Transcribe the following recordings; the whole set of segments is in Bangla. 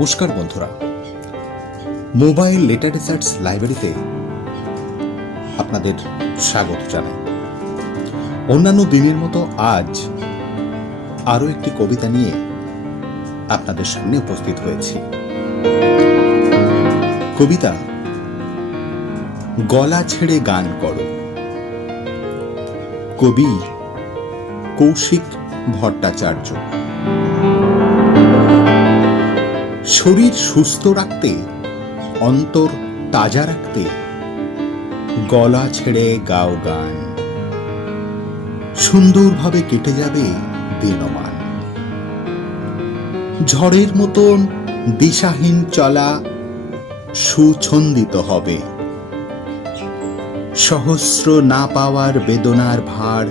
নমস্কার বন্ধুরা, মোবাইল লেটার রিসার্চ লাইব্রেরিতে আপনাদের স্বাগত জানাই। অন্যান্য দিনের মতো আজ আরও একটি কবিতা নিয়ে আপনাদের সামনে উপস্থিত হয়েছি। কবিতা গলা ছেড়ে গান করো। কবি কৌশিক ভট্টাচার্য। শরীর সুস্থ রাখতে, অন্তর তাজা রাখতে গলা ছেড়ে গাও গান, সুন্দরভাবে কেটে যাবে দিনমান। ঝড়ের মতন দিশাহীন চলা সুছন্দিত হবে, সহস্র না পাওয়ার বেদনার ভার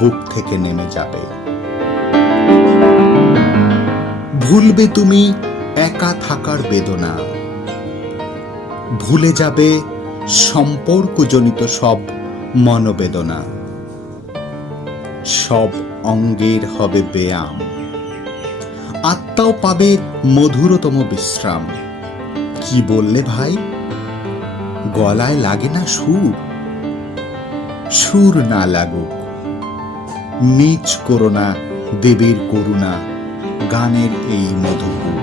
বুক থেকে নেমে যাবে। ভুলবে তুমি একা থাকার বেদনা, ভুলে যাবে সম্পর্কজনিত সব মনোবেদনা। সব অঙ্গের হবে ব্যায়াম, আত্মাও পাবে মধুরতম বিশ্রাম। কি বললে ভাই, গলায় লাগে না সুর? সুর না লাগুক, নিচ করো না দেবীর করুণা গানের এই মধুপুর।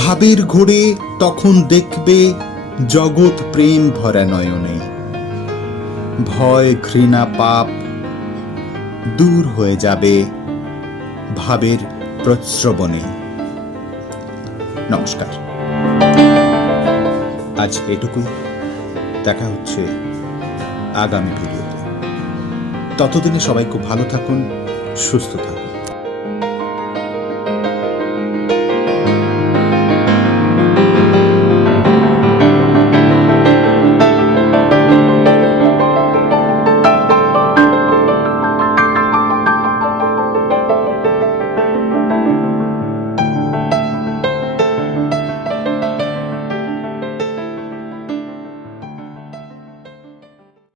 ভাবের ঘোরে তখন দেখবে জগৎ প্রেম ভরা নয়নে। ভয় ঘৃণা পাপ দূর হয়ে যাবে ভাবের প্রশ্রবণে। নমস্কার, আজ এটুকুই। দেখা হচ্ছে আগামী ভিডিওতে। ততদিনে সবাই খুব ভালো থাকুন, সুস্থ থাকুন।